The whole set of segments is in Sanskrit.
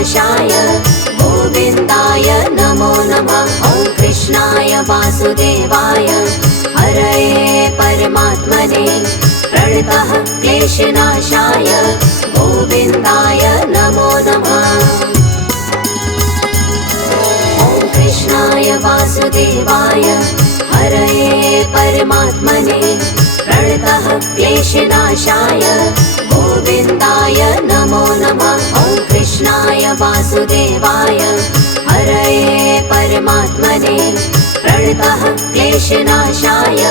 क्लेशनाशाय गोविन्दाय नमो नमः। ॐ कृष्णाय वासुदेवाय हरये परमात्मने प्रणतः क्लेशनाशाय गोविन्दाय नमो नमः। ॐ कृष्णाय वासुदेवाय हरये परमात्मने प्रणतः क्लेशनाशाय गोविन्दाय नमो नमः। ॐ कृष्णाय वासुदेवाय हरये परमात्मने प्रणतः क्लेशनाशाय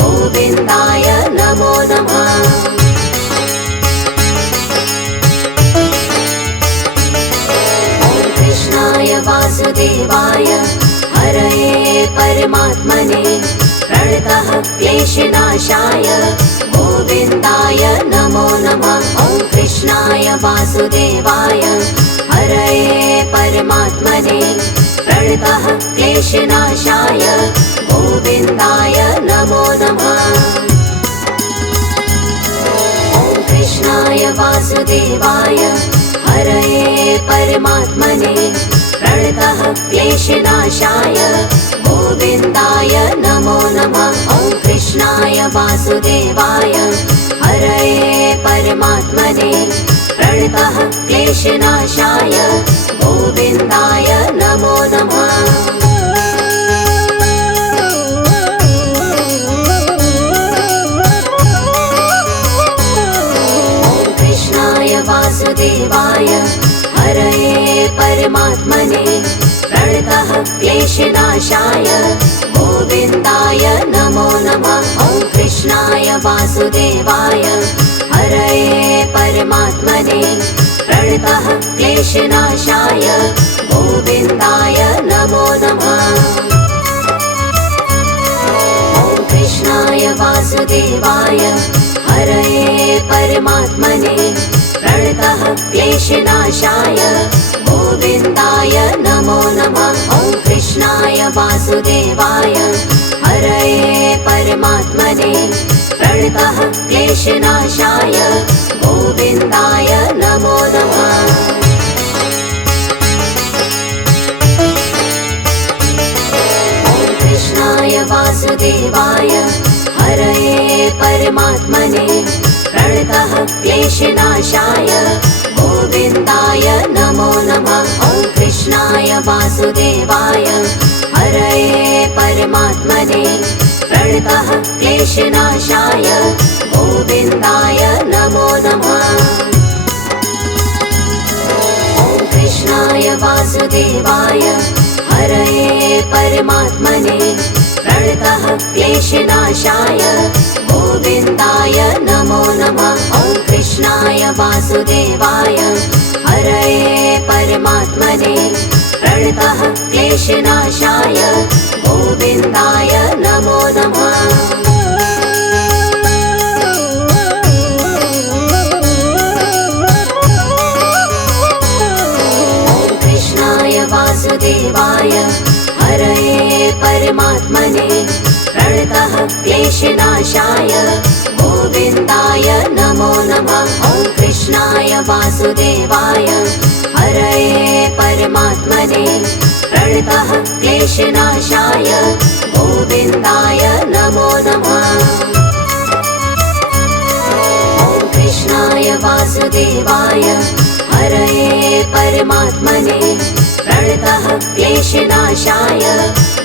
गोविन्दाय नमो नमः। ॐ कृष्णाय वासुदेवाय हरये परमात्मने प्रणतः क्लेशनाशाय गोविन्दाय नमो नमः। ॐ कृष्णाय वासुदेवाय हरये परमात्मने प्रणतः क्लेशनाशाय गोविन्दाय नमो नमः। ॐ कृष्णाय वासुदेवाय हरये परमात्मने प्रणतः क्लेशनाशाय गोविन्दाय नमो नमः। ॐ कृष्णाय वासुदेवाय हरये परमात्मने प्रणतः क्लेशनाशाय गोविन्दाय नमो नमः। ॐ कृष्णाय वासुदेवाय हरये परमात्मने प्रणतः क्लेशनाशाय गोविन्दाय नमो नमः। ॐ कृष्णाय वासुदेवाय हरये परमात्मने प्रणतः क्लेशनाशाय गोविन्दाय नमो नमः। ॐ कृष्णाय वासुदेवाय हरये परमात्मने प्रणतः क्लेशनाशाय गोविन्दाय नमो नमः। ॐ कृष्णाय वासुदेवाय हरये परमात्मने प्रणतः क्लेशनाशाय गोविन्दाय नमो नमः। ॐ कृष्णाय वासुदेवाय हरये परमात्मने प्रणतः क्लेशनाशाय गोविन्दाय नमो नमः। ॐ कृष्णाय वासुदेवाय हरये परमात्मने प्रणतः क्लेशनाशाय गोविन्दाय नमो नमः। ॐ कृष्णाय वासुदेवाय हरये परमात्मने प्रणतः क्लेशनाशाय गोविन्दाय नमो नमः। ॐ कृष्णाय वासुदेवाय हरये परमात्मने प्रणतः क्लेशनाशाय गोविन्दाय नमो नमः। ॐ कृष्णाय वासुदेवाय हरये परमात्मने प्रणतः क्लेशनाशाय गोविन्दाय नमो नमः। ॐ कृष्णाय वासुदेवाय हरये परमात्मने प्रणतः क्लेशनाशाय गोविन्दाय नमो नमः। ॐ कृष्णाय वासुदेवाय हरये परमात्मने प्रणतः क्लेशनाशाय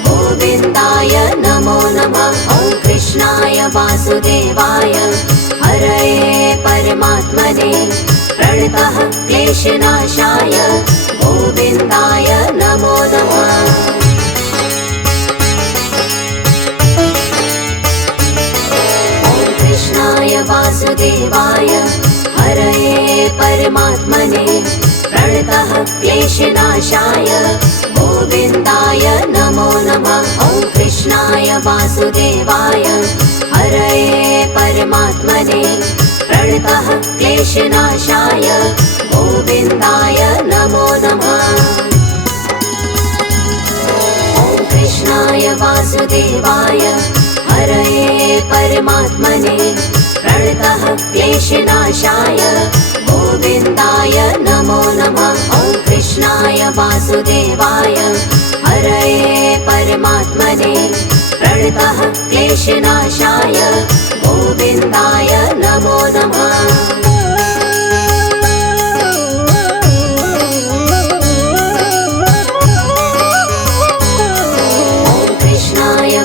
गोविन्दाय नमो नमः। ॐ कृष्णाय वासुदेवाय हरये परमात्मने प्रणतः क्लेशनाशाय गोविन्दाय नमो नमः। ॐ कृष्णाय वासुदेवाय हरये परमात्मने प्रणतः क्लेशनाशाय गोविन्दाय नमो नमः। ॐ कृष्णाय वासुदेवाय हरये परमात्मने प्रणतः क्लेशनाशाय गोविन्दाय नमो नमः। ॐ कृष्णाय वासुदेवाय हरये परमात्मने प्रणतः क्लेशनाशाय गोविन्दाय नमो नमः। ॐ वासुदेवाय हरये परमात्मने प्रणतः क्लेशनाशाय गोविन्दाय नमो नमः।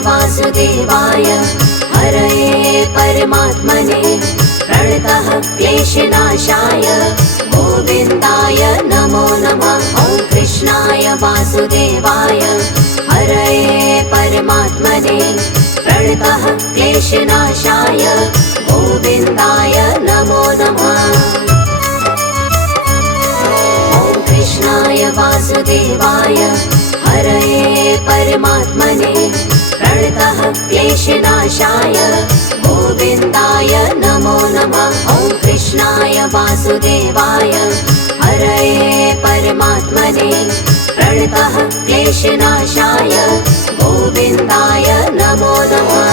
वासुदेवाय हरये परमात्मने प्रणतः क्लेशनाशाय गोविन्दाय नमो नमः। ॐ कृष्णाय वासुदेवाय हरये परमात्मने प्रणतः क्लेशनाशाय गोविन्दाय नमो नमः। ॐ कृष्णाय वासुदेवाय हरये परमात्मने प्रणतः क्लेशनाशाय गोविन्दाय नमो नमः। ॐ कृष्णाय वासुदेवाय हरये परमात्मने प्रणतः क्लेशनाशाय गोविन्दाय नमो नमः।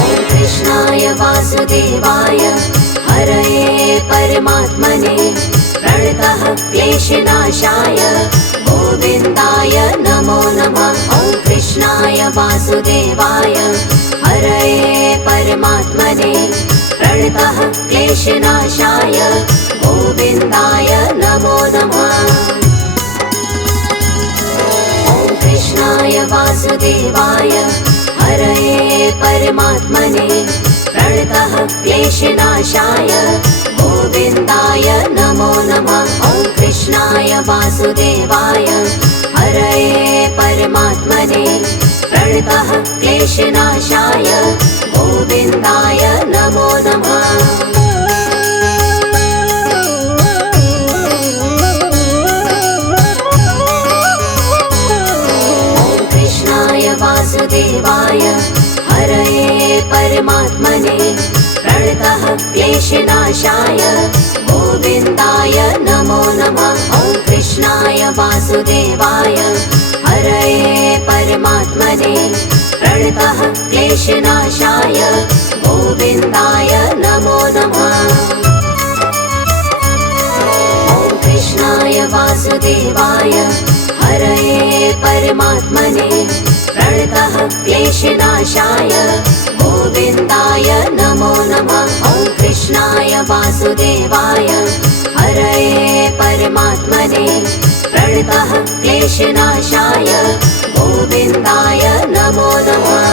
ॐ कृष्णाय वासुदेवाय हरये परमात्मने प्रणतः क्लेशनाशाय गोविन्दाय नमो नमः। ॐ कृष्णाय वासुदेवाय हरये परमात्मने प्रणतः क्लेशनाशाय गोविन्दाय नमो नमः। ॐ कृष्णाय वासुदेवाय हरये परमात्मने प्रणतः क्लेशनाशाय गोविन्दाय नमो नमः। ॐ कृष्णाय वासुदेवाय हरये परमात्मने प्रणतः क्लेशनाशाय गोविन्दाय नमो नमः। ॐ कृष्णाय वासुदेवाय हरये परमात्मने प्रणतः क्लेशनाशाय गोविन्दाय नमो नमः। ॐ कृष्णाय वासुदेवाय हरये परमात्मने प्रणतः क्लेशनाशाय गोविन्दाय नमो नमः। ॐ कृष्णाय वासुदेवाय हरये परमात्मने प्रणतः क्लेशनाशाय गोविन्दाय नमो नमः। ॐ कृष्णाय वासुदेवाय हरये परमात्मने प्रणतः क्लेशनाशाय गोविन्दाय नमो नमः।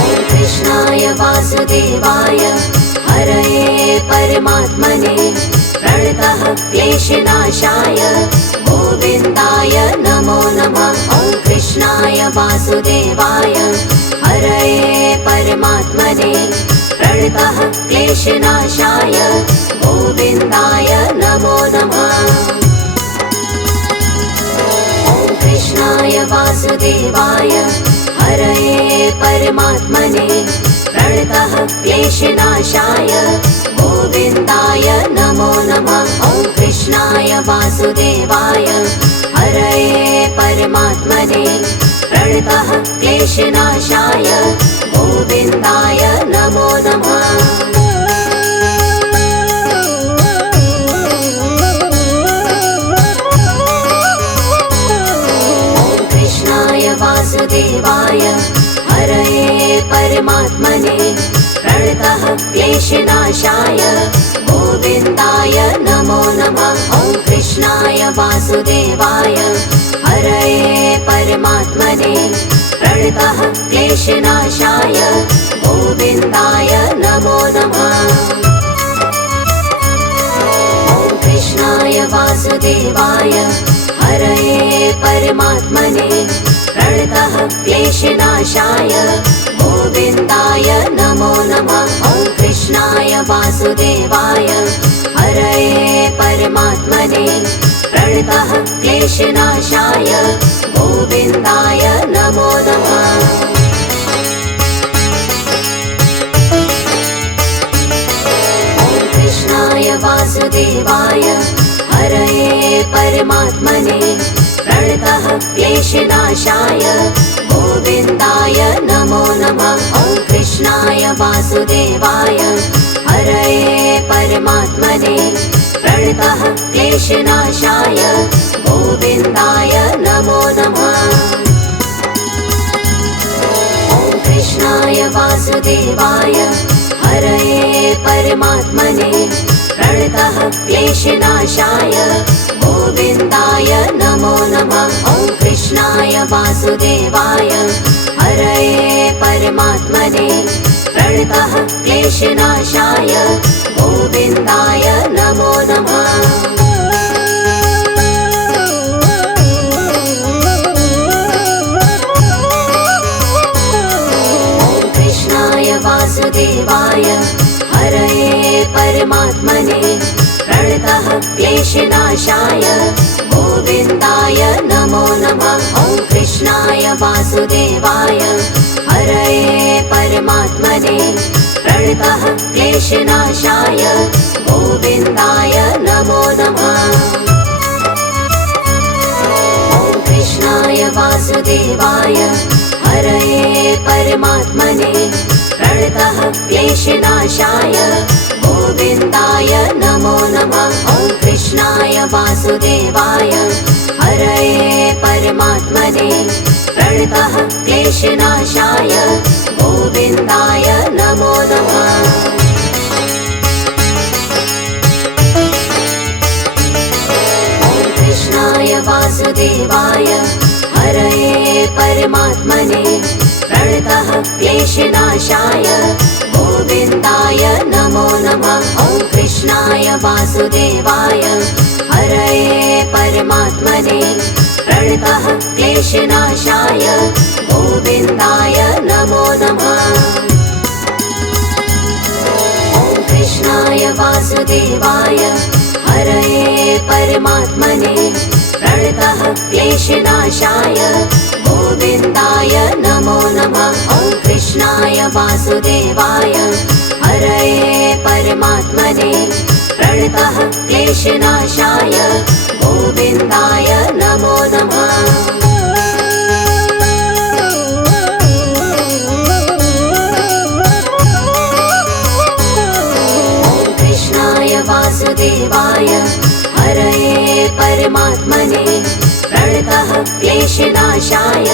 ॐ कृष्णाय वासुदेवाय हरये परमात्मने प्रणतः क्लेशनाशाय गोविन्दाय नमो नमः। ॐ कृष्णाय वासुदेवाय हरये परमात्मने प्रणतः क्लेशनाशाय गोविन्दाय नमो नमः। ॐ कृष्णाय वासुदेवाय हरये परमात्मने प्रणतः क्लेशनाशाय गोविन्दाय नमो नमः। ॐ कृष्णाय वासुदेवाय हरये परमात्मने प्रणतः क्लेशनाशाय गोविन्दाय नमो नमः। ॐ कृष्णाय वासुदेवाय हरये परमात्मने प्रणतः क्लेशनाशाय गोविन्दाय नमो नमः। ॐ कृष्णाय वासुदेवाय हरये परमात्मने प्रणतः क्लेशनाशाय गोविन्दाय नमो नमः। ॐ कृष्णाय वासुदेवाय हरये परमात्मने प्रणतः क्लेशनाशाय गोविन्दाय नमो नमः। ॐ कृष्णाय वासुदेवाय हरये परमात्मने प्रणतः क्लेशनाशाय गोविन्दाय नमो नमः। ॐ कृष्णाय वासुदेवाय हरये परमात्मने प्रणतः क्लेशनाशाय गोविन्दाय नमो नमः। वासुदेवाय हरये परमात्मने प्रणतः क्लेशनाशाय गोविन्दाय नमो नमः। ॐ कृष्णाय वासुदेवाय हरये परमात्मने प्रणतः क्लेशनाशाय गोविन्दाय नमो नमः। ॐ कृष्णाय वासुदेवाय हरये परमात्मने प्रणतः क्लेशनाशाय गोविन्दाय नमो नमः। ॐ कृष्णाय वासुदेवाय हरये परमात्मने प्रणतः क्लेशनाशाय गोविन्दाय नमो नमः। ॐ कृष्णाय वासुदेवाय हरये परमात्मने प्रणतः क्लेशनाशाय गोविन्दाय नमो नमः। ॐ कृष्णाय वासुदेवाय हरये परमात्मने प्रणतः क्लेशनाशाय गोविन्दाय नमो नमः। ॐ कृष्णाय वासुदेवाय हरये परमात्मने प्रणतः क्लेशनाशाय गोविन्दाय नमो नमः। ॐ कृष्णाय वासुदेवाय हरये परमात्मने प्रणतः क्लेशनाशाय गोविन्दाय नमो नमः। ॐ कृष्णाय वासुदेवाय हरये परमात्मने प्रणतः क्लेशनाशाय गोविन्दाय नमो नमः। ॐ कृष्णाय वासुदेवाय हरये परमात्मने प्रणतः क्लेशनाशाय गोविन्दाय नमो नमः। ॐ कृष्णाय वासुदेवाय हरये परमात्मने प्रणतः क्लेशनाशाय गोविन्दाय नमो नमः। ॐ कृष्णाय वासुदेवाय हरये परमात्मने प्रणतः क्लेशनाशाय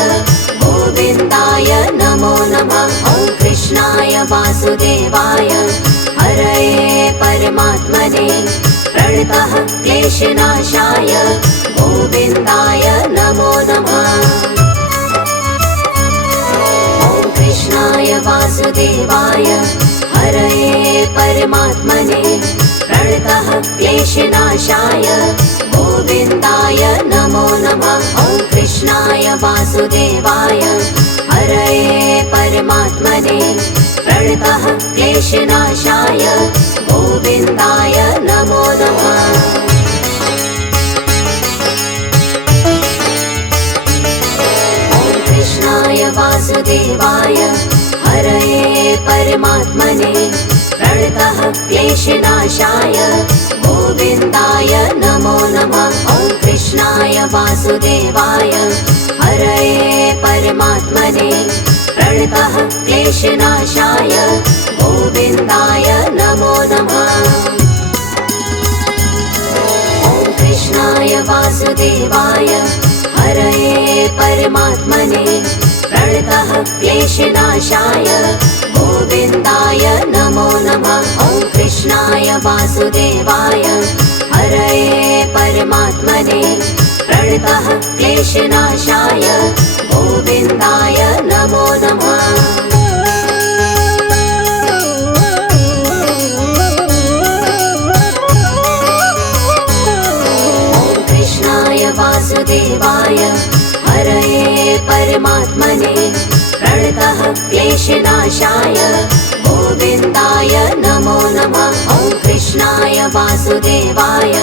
गोविन्दाय नमो नमः। ॐ कृष्णाय वासुदेवाय हरये परमात्मने प्रणतः क्लेशनाशाय गोविन्दाय नमो नमः। ॐ कृष्णाय वासुदेवाय हरये परमात्मने प्रणतः क्लेशनाशाय गोविन्दाय नमो नमः। ॐ कृष्णाय वासुदेवाय हरये परमात्मने प्रणतः क्लेशनाशाय गोविन्दाय नमो नमः। ॐ कृष्णाय वासुदेवाय हरये परमात्मने प्रणतः क्लेशनाशाय गोविन्दाय नमो नमः। ॐ कृष्णाय वासुदेवाय हरये परमात्मने प्रणतः क्लेशनाशाय गोविन्दाय नमो नमः। ॐ कृष्णाय वासुदेवाय हरये परमात्मने प्रणतः क्लेशनाशाय गोविन्दाय नमो नमः। ॐ कृष्णाय वासुदेवाय हरये परमात्मने प्रणतः क्लेशनाशाय गोविन्दाय नमो नमः। ॐ कृष्णाय वासुदेवाय हरये परमात्मने प्रणतः क्लेशनाशाय गोविन्दाय नमो नमः। ॐ कृष्णाय वासुदेवाय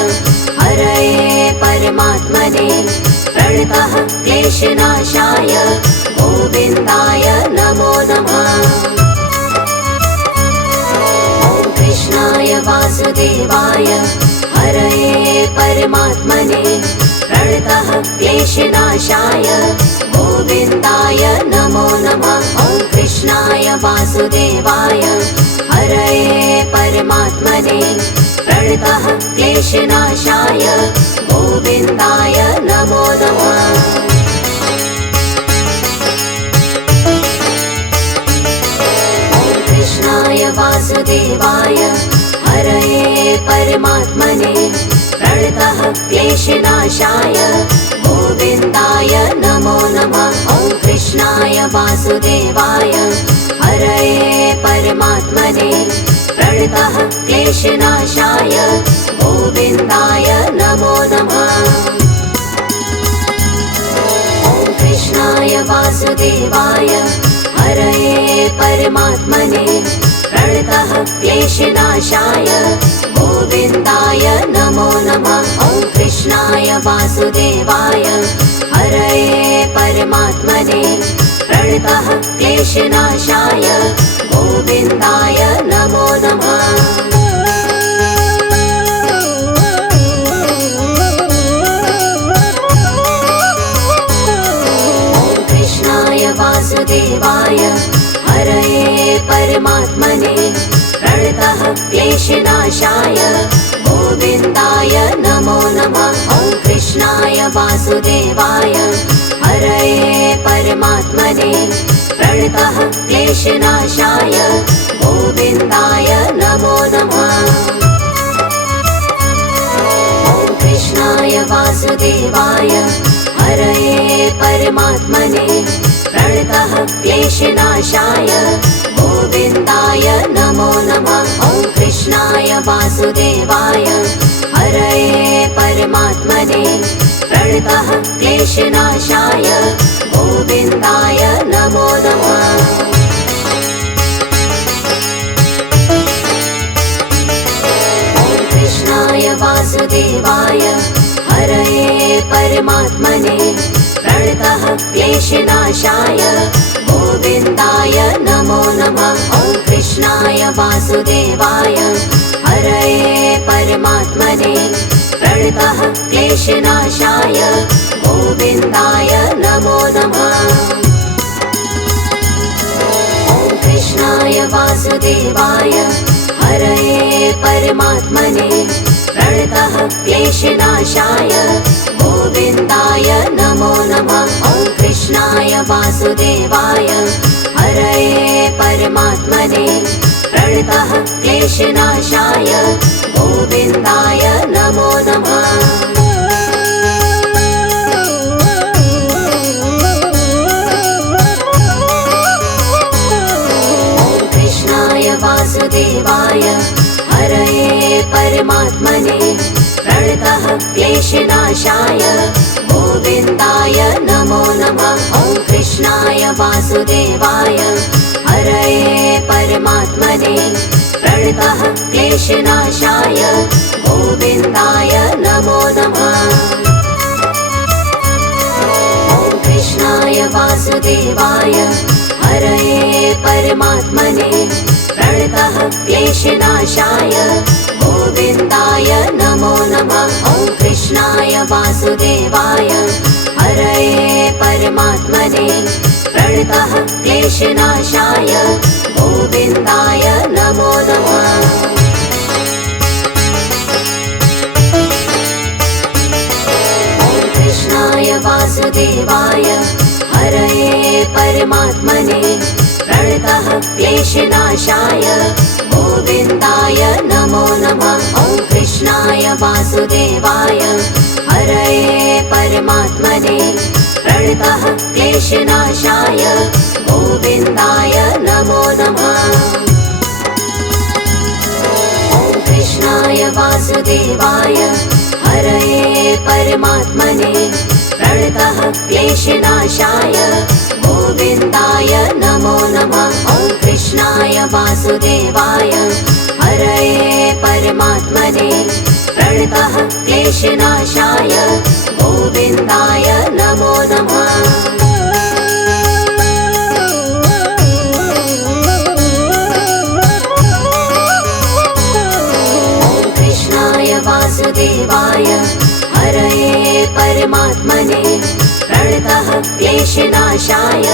हरये परमात्मने प्रणतः क्लेशनाशाय गोविन्दाय नमो नमः। ॐ कृष्णाय वासुदेवाय हरये परमात्मने प्रणतः क्लेशनाशाय गोविन्दाय नमो नमः। ॐ कृष्णाय वासुदेवाय हरये परमात्मने प्रणतः क्लेशनाशाय गोविन्दाय नमो नमः। कृष्णाय वासुदेवाय हरये परमात्मने प्रणतः क्लेशनाशाय गोविन्दाय नमो नमः। ॐ कृष्णाय वासुदेवाय हरये परमात्मने प्रणतः क्लेशनाशाय गोविन्दाय नमो नमः। ॐ कृष्णाय वासुदेवाय हरये परमात्मने प्रणतः क्लेशनाशाय गोविन्दाय नमो नमः। ॐ कृष्णाय वासुदेवाय हरये परमात्मने प्रणतः क्लेशनाशाय गोविन्दाय नमो नमः। वासुदेवाय हरये परमात्मने प्रणतः क्लेशनाशाय गोविन्दाय नमो नमः। ॐ कृष्णाय वासुदेवाय हरये परमात्मने प्रणतः क्लेशनाशाय गोविन्दाय नमो नमः। ॐ कृष्णाय वासुदेवाय हरये परमात्मने प्रणतः क्लेशनाशाय गोविन्दाय नमो नमः। ॐ कृष्णाय वासुदेवाय हरये परमात्मने प्रणतः क्लेशनाशाय गोविन्दाय नमो नमः। ॐ कृष्णाय वासुदेवाय हरये परमात्मने प्रणतः क्लेशनाशाय गोविन्दाय नमो नमः। ॐ कृष्णाय वासुदेवाय हरये परमात्मने प्रणतः क्लेशनाशाय गोविन्दाय नमो नमः। ॐ कृष्णाय वासुदेवाय हरये परमात्मने प्रणतः क्लेशनाशाय गोविन्दाय नमो नमः। ॐ कृष्णाय वासुदेवाय हरये परमात्मने प्रणतः क्लेशनाशाय गोविन्दाय नमो नमः। ॐ कृष्णाय वासुदेवाय हरये परमात्मने प्रणतः क्लेशनाशाय गोविन्दाय नमो नमः। ॐ कृष्णाय वासुदेवाय हरये परमात्मने प्रणतः क्लेशनाशाय गोविन्दाय नमो नमः। ॐ कृष्णाय वासुदेवाय हरये परमात्मने प्रणतः क्लेशनाशाय गोविन्दाय नमो नमः। ॐ कृष्णाय वासुदेवाय हरये परमात्मने प्रणतः क्लेशनाशाय गोविन्दाय नमो नमः। ॐ कृष्णाय वासुदेवाय हरये परमात्मने प्रणतः क्लेशनाशाय गोविन्दाय नमो नमः। ॐ कृष्णाय वासुदेवाय हरये परमात्मने प्रणतः क्लेशनाशाय गोविन्दाय नमो नमः। ॐ कृष्णाय वासुदेवाय हरये परमात्मने प्रणतः क्लेशनाशाय गोविन्दाय नमो नमः। ॐ कृष्णाय वासुदेवाय हरये परमात्मने प्रणतः क्लेशनाशाय गोविन्दाय नमो नमः। ॐ कृष्णाय वासुदेवाय हरये परमात्मने प्रणतः क्लेशनाशाय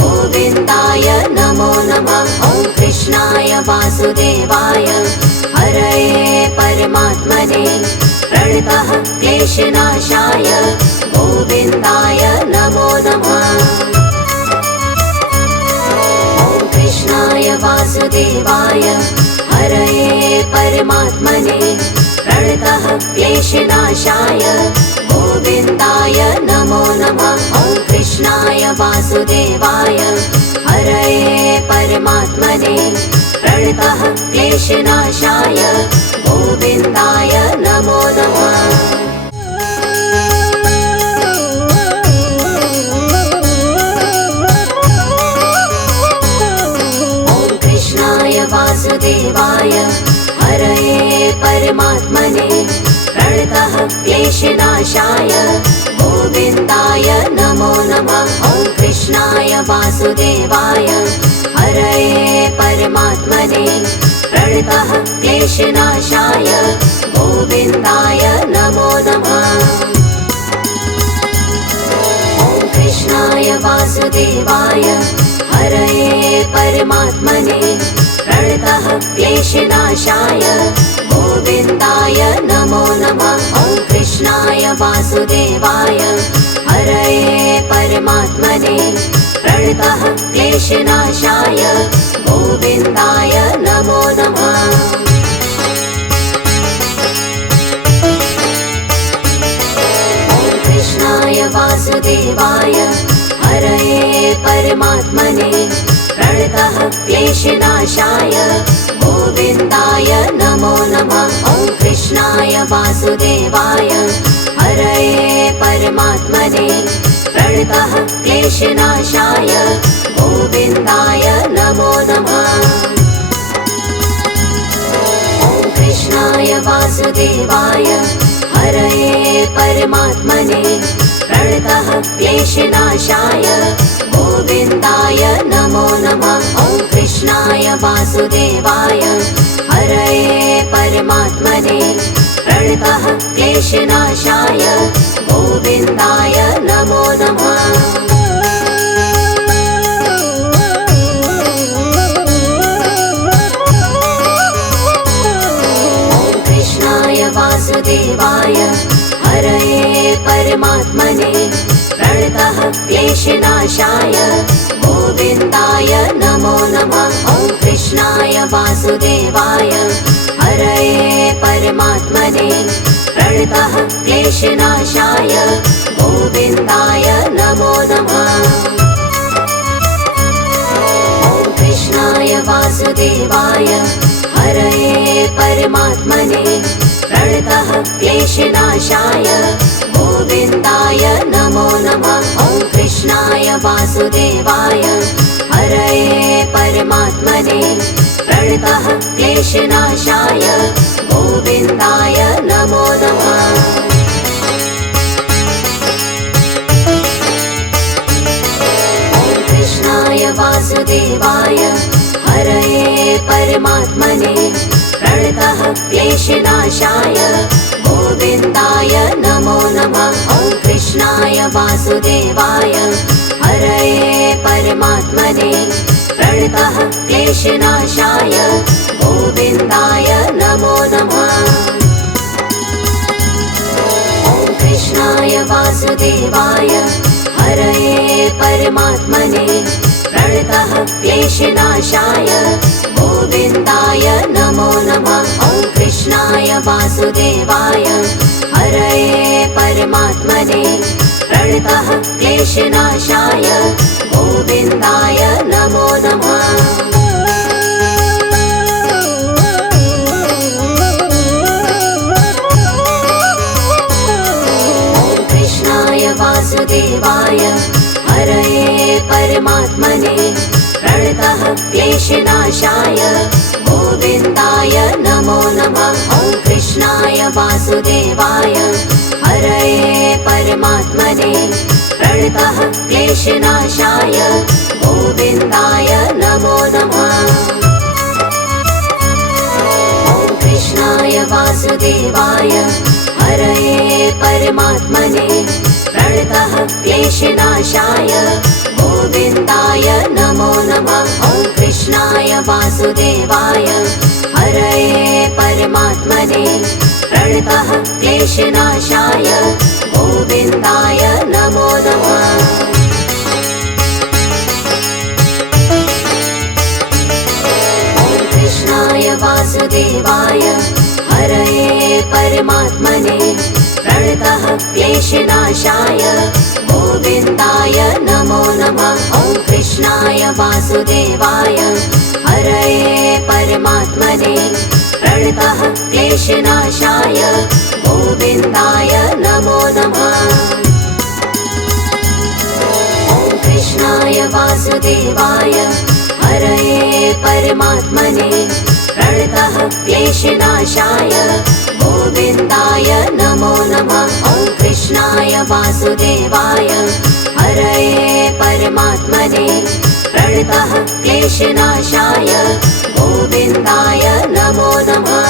गोविन्दाय नमो नमः। वासुदेवाय हरये परमात्मने प्रणतः क्लेशनाशाय गोविन्दाय नमो नमः। ॐ कृष्णाय वासुदेवाय हरये परमात्मने प्रणतः क्लेशनाशाय गोविन्दाय नमो नमः। ॐ कृष्णाय वासुदेवाय हरये परमात्मने प्रणतः क्लेशनाशाय गोविन्दाय नमो नमः। वासुदेवाय हरये परमात्मने प्रणतः क्लेशनाशाय गोविन्दाय नमो नमः। ॐ कृष्णाय वासुदेवाय हरये परमात्मने प्रणतः क्लेशनाशाय गोविन्दाय नमो नमः। ॐ कृष्णाय वासुदेवाय हरये परमात्मने प्रणतः क्लेशनाशाय गोविन्दाय नमो नमः। ॐ कृष्णाय वासुदेवाय हरये परमात्मने प्रणतः क्लेशनाशाय गोविन्दाय नमो नमः। ॐ कृष्णाय वासुदेवाय हरये परमात्मने प्रणतः क्लेशनाशाय गोविन्दाय नमो नमः। ॐ कृष्णाय वासुदेवाय हरये परमात्मने प्रणतः क्लेशनाशाय गोविन्दाय नमो नमः। ॐ कृष्णाय वासुदेवाय हरये परमात्मने प्रणतः क्लेशनाशाय गोविन्दाय नमो नमः। ॐ कृष्णाय वासुदेवाय हरये परमात्मने प्रणतः क्लेशनाशाय गोविन्दाय नमो नमः। ॐ कृष्णाय वासुदेवाय हरये परमात्मने प्रणतः क्लेशनाशाय गोविन्दाय नमो नमः। ॐ कृष्णाय वासुदेवाय हरये परमात्मने प्रणतः क्लेशनाशाय गोविन्दाय नमो नमः। ॐ कृष्णाय वासुदेवाय हरये परमात्मने प्रणतः क्लेशनाशाय गोविन्दाय नमो नमः। ॐ कृष्णाय वासुदेवाय हरये परमात्मने प्रणतः क्लेशनाशाय गोविन्दाय नमो नमः। ॐ कृष्णाय वासुदेवाय हरये परमात्मने प्रणतः क्लेशनाशाय गोविन्दाय नमो नमः। ॐ कृष्णाय वासुदेवाय हरये परमात्मने प्रणतः क्लेशनाशाय गोविन्दाय नमो नमः। ॐ कृष्णाय वासुदेवाय हरये परमात्मने प्रणतः क्लेशनाशाय गोविन्दाय नमो नमः। ॐ कृष्णाय वासुदेवाय हरये परमात्मने प्रणतः क्लेशनाशाय गोविन्दाय नमो नमः। ॐ कृष्णाय वासुदेवाय हरये परमात्मने प्रणतः क्लेशनाशाय गोविन्दाय नमो नमः। ॐ कृष्णाय वासुदेवाय हरये परमात्मने प्रणतः क्लेशनाशाय गोविन्दाय नमो नमः। ॐ कृष्णाय वासुदेवाय हरये परमात्मने प्रणतः क्लेशनाशाय गोविन्दाय नमो नमः। ॐ कृष्णाय वासुदेवाय हरये परमात्मने प्रणतः क्लेशनाशाय गोविन्दाय नमो नमः। कृष्णाय वासुदेवाय हरये परमात्मने प्रणतः क्लेशनाशाय गोविन्दाय नमो नमः। ॐ कृष्णाय वासुदेवाय हरये परमात्मने प्रणतः क्लेशनाशाय गोविन्दाय नमो नमः। ॐ कृष्णाय वासुदेवाय हरये परमात्मने प्रणतः क्लेशनाशाय गोविन्दाय नमो नमः। ॐ कृष्णाय वासुदेवाय हरये परमात्मने प्रणतः क्लेशनाशाय गोविन्दाय नमो नमः।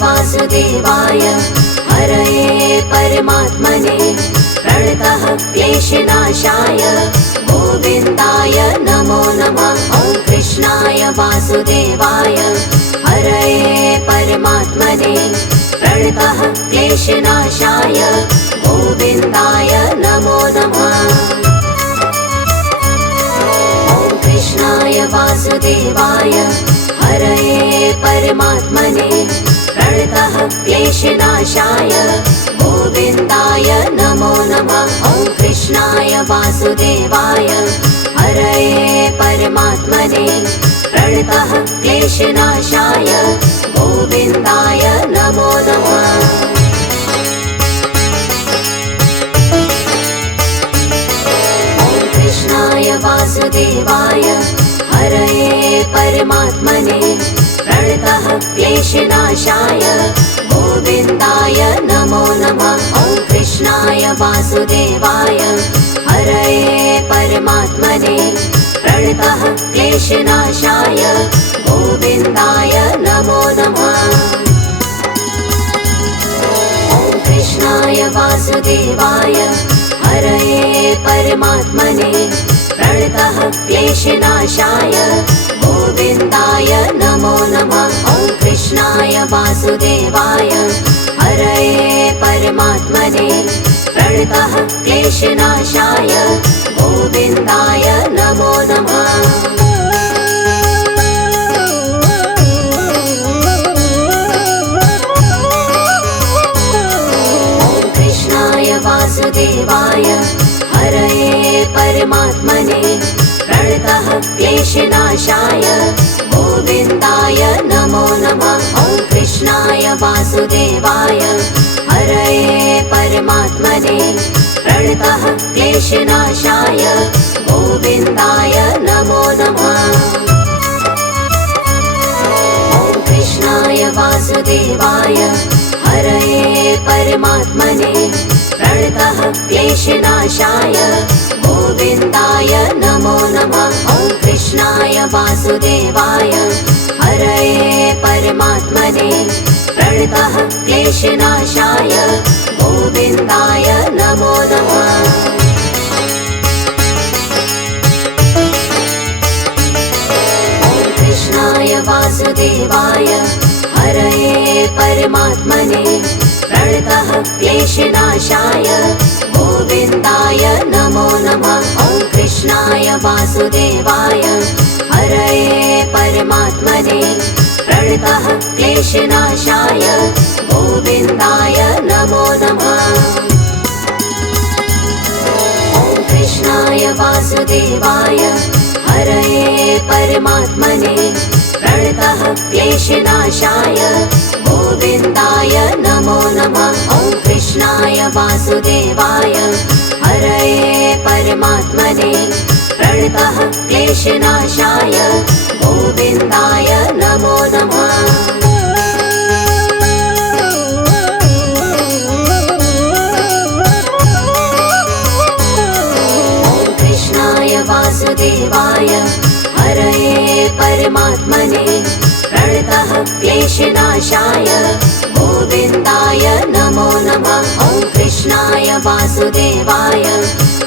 वासुदेवाय हरये परमात्मने प्रणतः क्लेशनाशाय गोविन्दाय नमो नमः। ॐ कृष्णाय वासुदेवाय हरये परमात्मने प्रणतः क्लेशनाशाय गोविन्दाय नमो नमः। ॐ कृष्णाय वासुदेवाय हरये परमात्मने प्रणतः क्लेशनाशाय गोविन्दाय नमो नमः। ॐ कृष्णाय वासुदेवाय हरये परमात्मने प्रणतः क्लेशनाशाय गोविन्दाय नमो नमः। ॐ कृष्णाय वासुदेवाय हरये परमात्मने प्रणतः क्लेशनाशाय गोविन्दाय नमो नमः। ॐ कृष्णाय वासुदेवाय हरये परमात्मने प्रणतः क्लेशनाशाय गोविन्दाय नमो नमः। ॐ कृष्णाय वासुदेवाय हरये परमात्मने प्रणतः क्लेशनाशाय गोविन्दाय नमो नमः। ॐ कृष्णाय वासुदेवाय हरये परमात्मने प्रणतः क्लेशनाशाय गोविन्दाय नमो नमः। ॐ कृष्णाय वासुदेवाय हरये परमात्मने प्रणतः क्लेशनाशाय गोविन्दाय नमो नमः। ॐ कृष्णाय वासुदेवाय हरये परमात्मने प्रणतः क्लेशनाशाय गोविन्दाय नमो नमः। ॐ कृष्णाय वासुदेवाय हरये परमात्मने प्रणतः क्लेशनाशाय गोविन्दाय नमो नमः। ॐ कृष्णाय वासुदेवाय हरये परमात्मने प्रणतः क्लेशनाशाय गोविन्दाय नमो नमः। ॐ कृष्णाय वासुदेवाय हरये परमात्मने प्रणतः क्लेशनाशाय गोविन्दाय नमो नमः। ॐ कृष्णाय वासुदेवाय हरये परमात्मने प्रणतः क्लेशनाशाय गोविन्दाय नमो नमः। ॐ कृष्णाय वासुदेवाय हरये परमात्मने प्रणतः क्लेशनाशाय गोविन्दाय नमो नमः। ॐ कृष्णाय वासुदेवाय हरये परमात्मने प्रणतः क्लेशनाशाय गोविन्दाय नमो नमः। ॐ कृष्णाय वासुदेवाय हरये परमात्मने प्रणतः क्लेशनाशाय गोविन्दाय नमो नमो नमः। ॐ कृष्णाय वासुदेवाय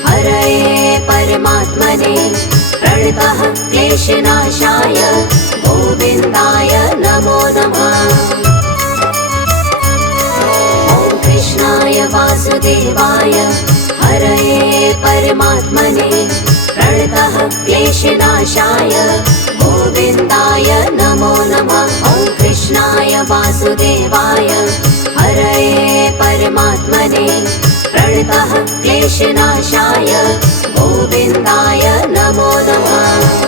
हरये परमात्मने प्रणतः क्लेशनाशाय गोविन्दाय नमो नमः। ॐ कृष्णाय वासुदेवाय हरये परमात्मने प्रणतः क्लेशनाशाय गोविन्दाय नमो नमः। ॐ कृष्णाय वासुदेवाय हरये परमात्मने प्रणतः क्लेशनाशाय गोविन्दाय नमो नमः।